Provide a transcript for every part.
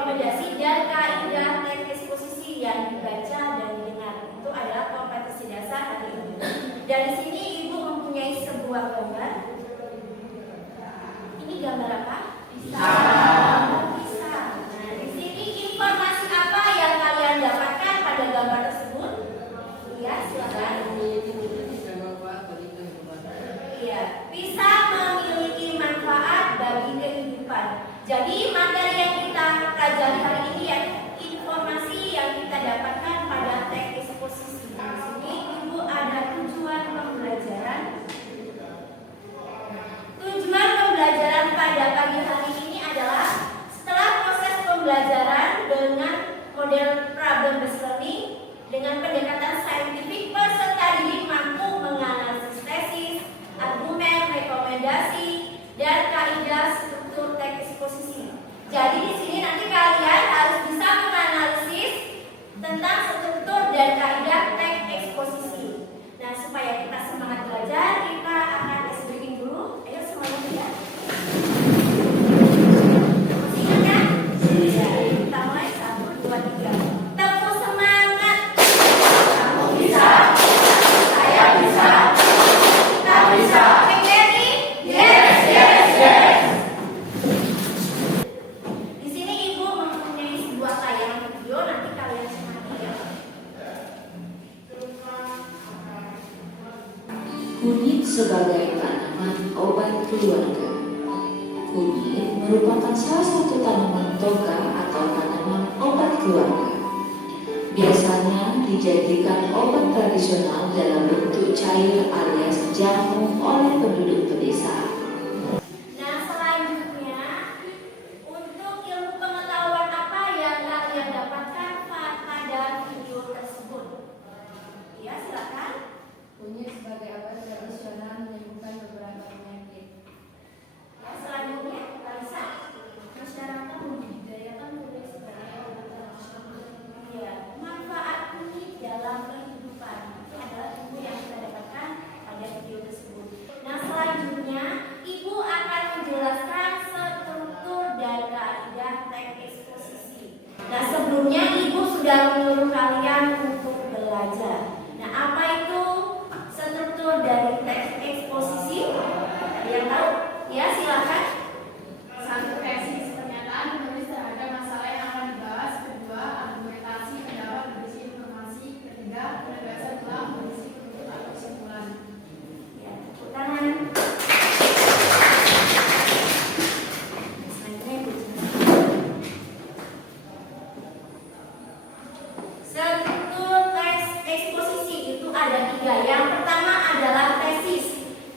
rekomendasi dan kaidah teks eksposisi yang dibaca dan didengar. Itu adalah kompetensi dasar hari ini. Dan di sini Ibu mempunyai sebuah gambar. Ini gambar apa? Pisang. Nah, di sini informasi apa yang kalian dapatkan pada gambar tersebut? Iya, silakan. Iya, pisang memiliki manfaat bagi kehidupan. Jadi materi yang kita pelajari hari ini ya informasi yang kita dapatkan pada teks eksposisi. Di sini Ibu ada tujuan pembelajaran. Tujuan pembelajaran pada pagi hari ini adalah setelah proses pembelajaran dengan model problem based learning dengan pendekatan saintifik, peserta didik mampu menganalisis tesis, argumen, rekomendasi, dan kaidah struktur teks eksposisi. Jadi di sini nanti kalian harus bisa menganalisis tentang struktur dan kaidah teks eksposisi. Nah, supaya kita semangat belajar, kita akan tes briefing dulu. Ayo semuanya ya. Masih ingat kan? Iya. Kita mulai 1, 2, 3. Tepuk semangat. Kamu bisa. Saya bisa. Kita bisa. Kunyit sebagai tanaman obat keluarga. Kunyit merupakan salah satu tanaman toga atau tanaman obat keluarga. Biasanya dijadikan obat tradisional dalam bentuk cair alias jamu oleh penduduk pedesaan. Nah, selanjutnya untuk ilmu pengetahuan apa yang kalian dapatkan pada video tersebut? Ya, silakan. Kunyit sebagai obat tradisional menyembuhkan beberapa penyakit. Ya, selanjutnya Kalisa. Masyarakat membudidayakan kunyit sebagai obat tradisional. Ya, manfaat kunyit dalam kehidupan itu adalah ilmu yang kita dapatkan pada video tersebut. Nah, selanjutnya Ibu akan menjelaskan struktur dan kaidah teks eksposisi. Nah, sebelumnya Ibu sudah menyuruh kalian untuk belajar. Nah, apa itu struktur dari teks eksposisi? Ada yang tahu? Ya, silakan. Satu, tesis pernyataan menulis terhadap masalah yang akan dibahas. Kedua, argumentasi pendapat berisi informasi. Ketiga, penegasan ulang berisi penutup atau kesimpulan. Ya, tepuk tangan. Selanjutnya Ibu struktur teks eksposisi itu ada 3. Yang pertama adalah tesis.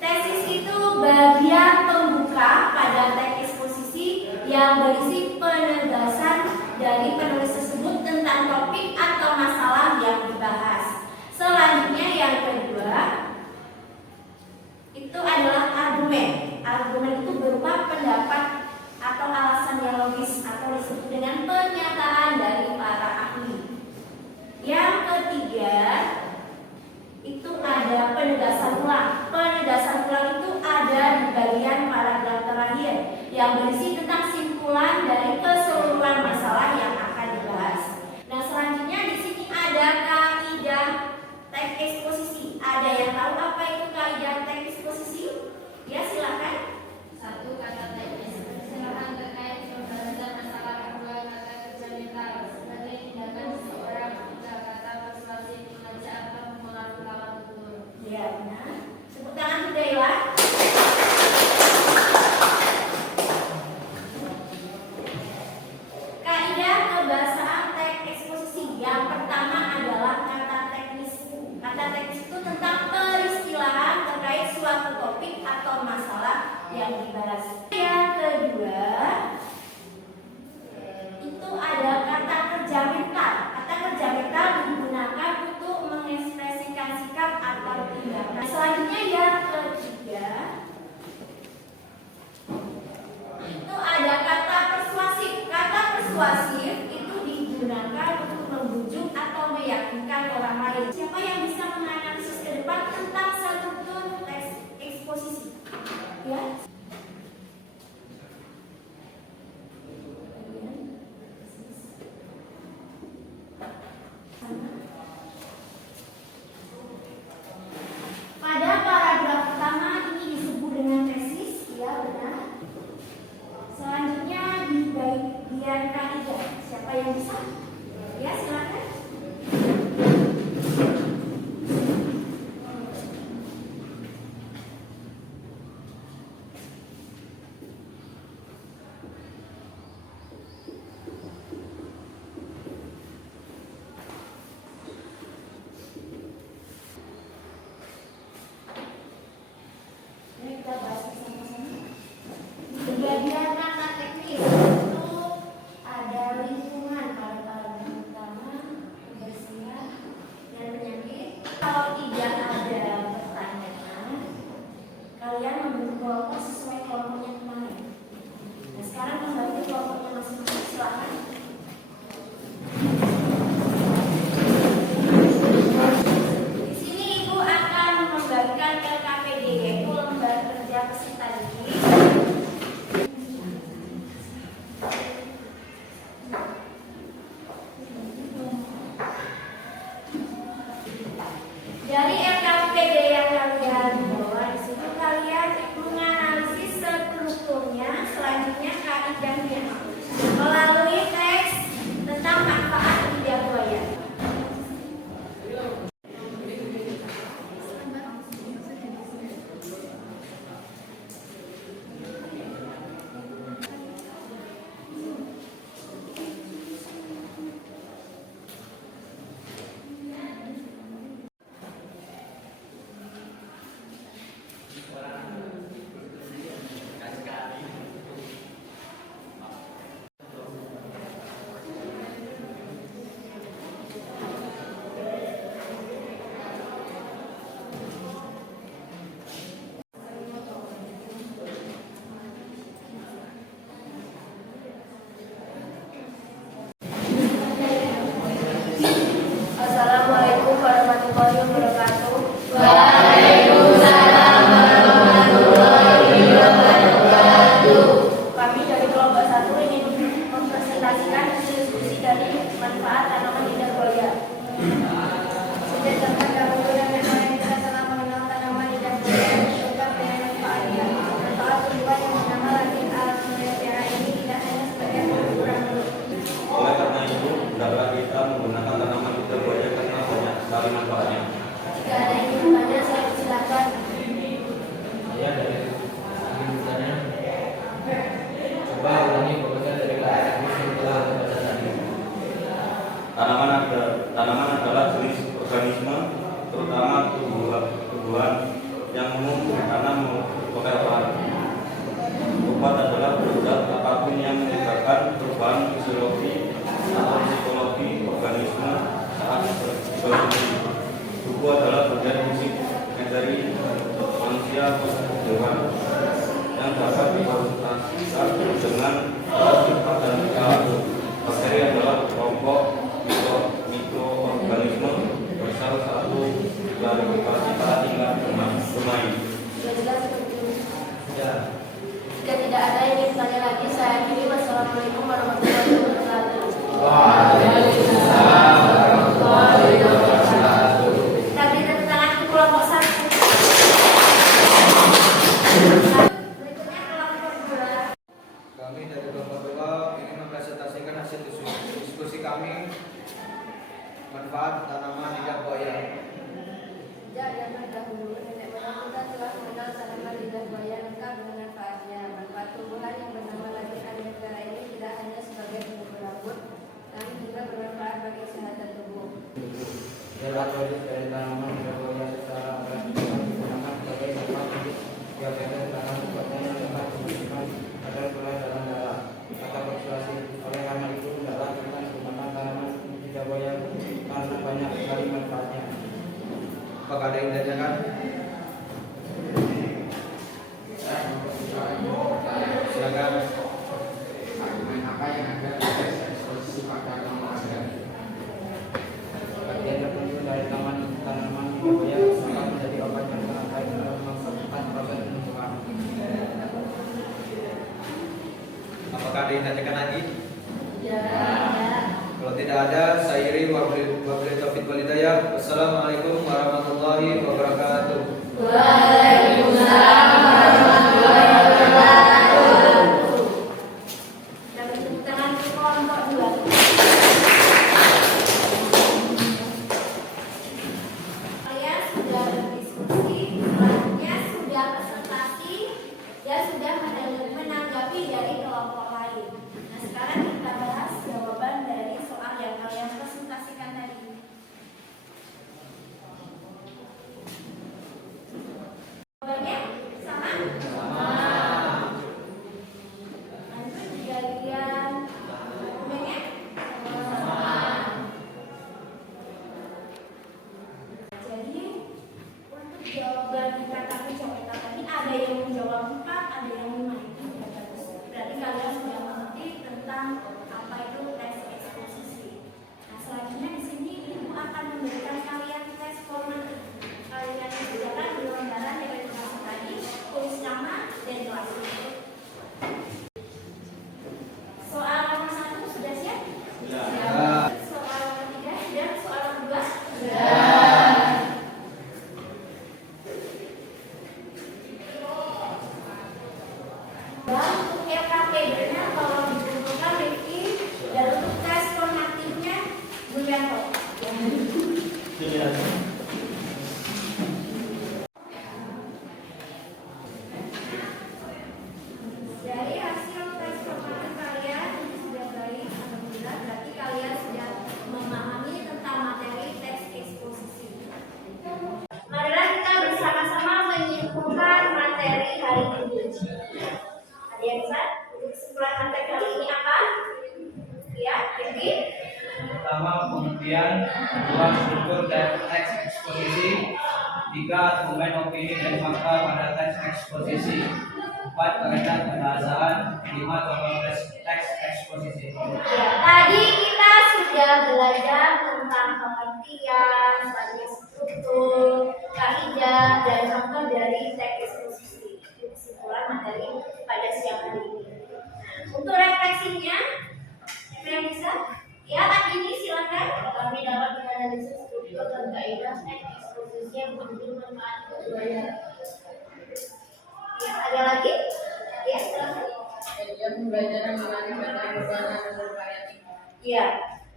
Tesis itu bagian pembuka pada teks eksposisi yang berisi penegasan dari penulis tersebut tentang topik atau masalah yang dibahas. Selanjutnya yang kedua itu adalah argumen. Argumen itu berupa pendapat atau alasan yang logis atau disebut dengan pernyataan dari para ahli. Yang ketiga itu ada penegasan ulang. Penegasan ulang itu ada di bagian paragraf terakhir yang berisi tentang simpulan dari keseluruhan masalah yang akan dibahas. Nah, selanjutnya di sini ada kaidah teks eksposisi. Ada yang tahu apa itu kaidah teks eksposisi? Ya, silakan. Satu, kata teknis persilahan terkait pembahasan masalah. Kedua, kata kerja mental sebagai tindakan seseorang. Ketiga, kata persuasif mengajak atau menolak lawan tutur. Ya, benar. Tepuk tangan untuk Daila. Kaidah kebahasaan teks eksposisi. Yang pertama adalah kata teknis. Kata teknis itu tentang peristilahan terkait suatu topik atau masalah yang dibahas. Yang kedua itu ada kata kerja mental. Kata kerja mental digunakan untuk mengekspresikan sikap atau tindakan. Selanjutnya yang ketiga itu ada kata persuasif. Kata persuasif itu digunakan untuk membujuk atau meyakinkan orang lain. Siapa yang bisa menganalisis ke depan tentang struktur teks eksposisi? Ya. berkelompok sesuai kelompoknya kemarin. Nah, sekarang kembali ke kelompoknya masing-masing. Silakan. Di sini Ibu akan membagikan LKPD, yaitu lembar kerja peserta didik. Dari LKPD yang kalian bawa di situ kalian menganalisis strukturnya, selanjutnya kaidahnya melalui teks tentang manfaat lidah buaya. Assalamualaikum warahmatullahi wabarakatuh. Kami dari kelompok 1 ingin mempresentasikan hasil diskusi dari manfaat tanaman lidah buaya. Sejak zaman dahulu nenek moyang kita telah mengenal tanaman lidah buaya dan juga dengan manfaatnya. Manfaat tumbuhan yang bernama Latin Artemisia ini tidak hanya sebagai penghiburan mulut. Oleh karena itu, hendaklah kita menggunakan tanaman lidah buaya karena banyak sekali manfaatnya. Jika ada yang ingin bertanya, saya persilakan. Saya dari misalnya coba ulangi pokoknya dari kata setelah baca tadi. Tanaman adalah jenis organisme, terutama tumbuhan yang umum ditanam pakai obat. Obat adalah produk apapun yang menyebabkan perubahan fisiologi atau psikologi organisme saat berkonsumsi. Tubuh adalah bagian fisik dari manusia atau hewan yang dapat dikonsultasikan dengan sifat dan perilaku. Bakteri adalah kelompok mikroorganisme besar satu klarifikasi pada tingkat bermain. Sudah jelas seperti itu. Ya, Jika tidak ada yang ingin bertanya lagi, saya akhiri. Wassalamualaikum warahmatullahi wabarakatuh. Waalaikumsalam warahmatullahi wabarakatuh. Tadi tepuk tangan ke kelompok 1. Berikutnya kelompok 2. Kami dari kelompok 2 ingin mempresentasikan hasil diskusi kami manfaat tanaman lidah buaya. Sejak zaman dahulu nenek moyang kita telah mengenal tanaman lidah buaya lengkap dengan manfaatnya. Manfaat tumbuhan yang bernama Latin Artemisia ini tidak hanya sebagai penghibur rambut, namun juga bermanfaat bagi kesehatan tubuh. Dermatoid dari tanaman lidah buaya secara alami digunakan sebagai tempat untuk diabetes karena sifatnya yang dapat menyebabkan kadar gula dalam darah atau persuasi. Oleh karena itu, hendaklah kita menggunakan tanaman lidah buaya karena banyak sekali manfaatnya. Apakah ada yang ditanyakan? Silakan. Bagian tertentu dari tanaman lidah buaya akan menjadi obat yang sangat baik dalam melakukan proses penyembuhan. Apakah ada yang ditanyakan lagi? Ya. Kalau tidak ada, saya iri wabillahi taufiq wal hidayah. Wassalamualaikum warahmatullahi wabarakatuh. Waalaikumsalam warahmatullahi wabarakatuh. Dan tepuk tangan ke kelompok 2. Kalian sudah berdiskusi, selanjutnya sudah presentasi, dan sudah menanggapi dari kelompok lain. Nah, sekarang kita bahas jawaban dari soal yang kalian presentasikan tadi. Ada yang bisa? Kesimpulan materi kali ini apa? Ya, jadi Pertama, pengertian. Kedua, struktur dan teks eksposisi. Tiga, argumen opini dan fakta pada teks eksposisi. Empat, kaidah kebahasaan. Lima, contoh teks eksposisi. ya, tadi kita sudah belajar tentang pengertian, sebagai struktur, kaidah, dan contoh dari teks eksposisi. Itu kesimpulan materi pada siang hari ini. Untuk refleksinya, siapa yang bisa? Ya, Andini silakan. Kami dapat menganalisis struktur dan kaidah teks eksposisi yang menunjukkan manfaat budaya. Ya, ada lagi? Ya, silakan. Kajian pembelajaran mengenai kata perubahan dan bervariatif. Ya,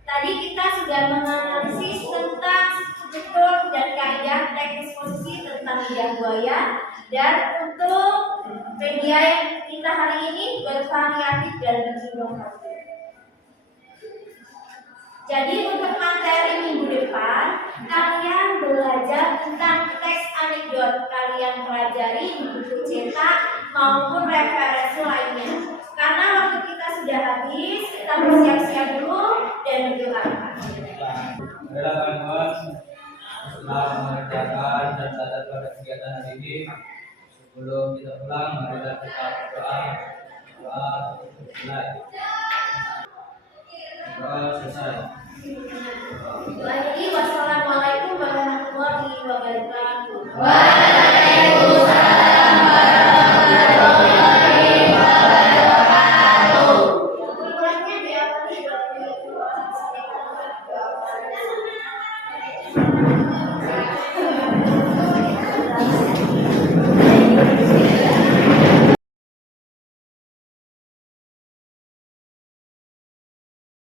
tadi kita sudah menganalisis tentang struktur dan kaidah teks eksposisi tentang lidah buaya, dan untuk media yang kita hari ini bervariatif dan berinovasi. Jadi untuk materi minggu depan, kalian belajar tentang teks anekdot. Kalian pelajari di buku cetak maupun referensi lainnya. Karena waktu kita sudah habis, kita bersiap-siap dulu dan berdoa. Adalah kawan setelah mengerjakan dan catat pada kegiatan hari ini, sebelum kita pulang, marilah kita berdoa. Doa mulai. Doa selesai. Lagi wassalamualaikum warahmatullahi wabarakatuh.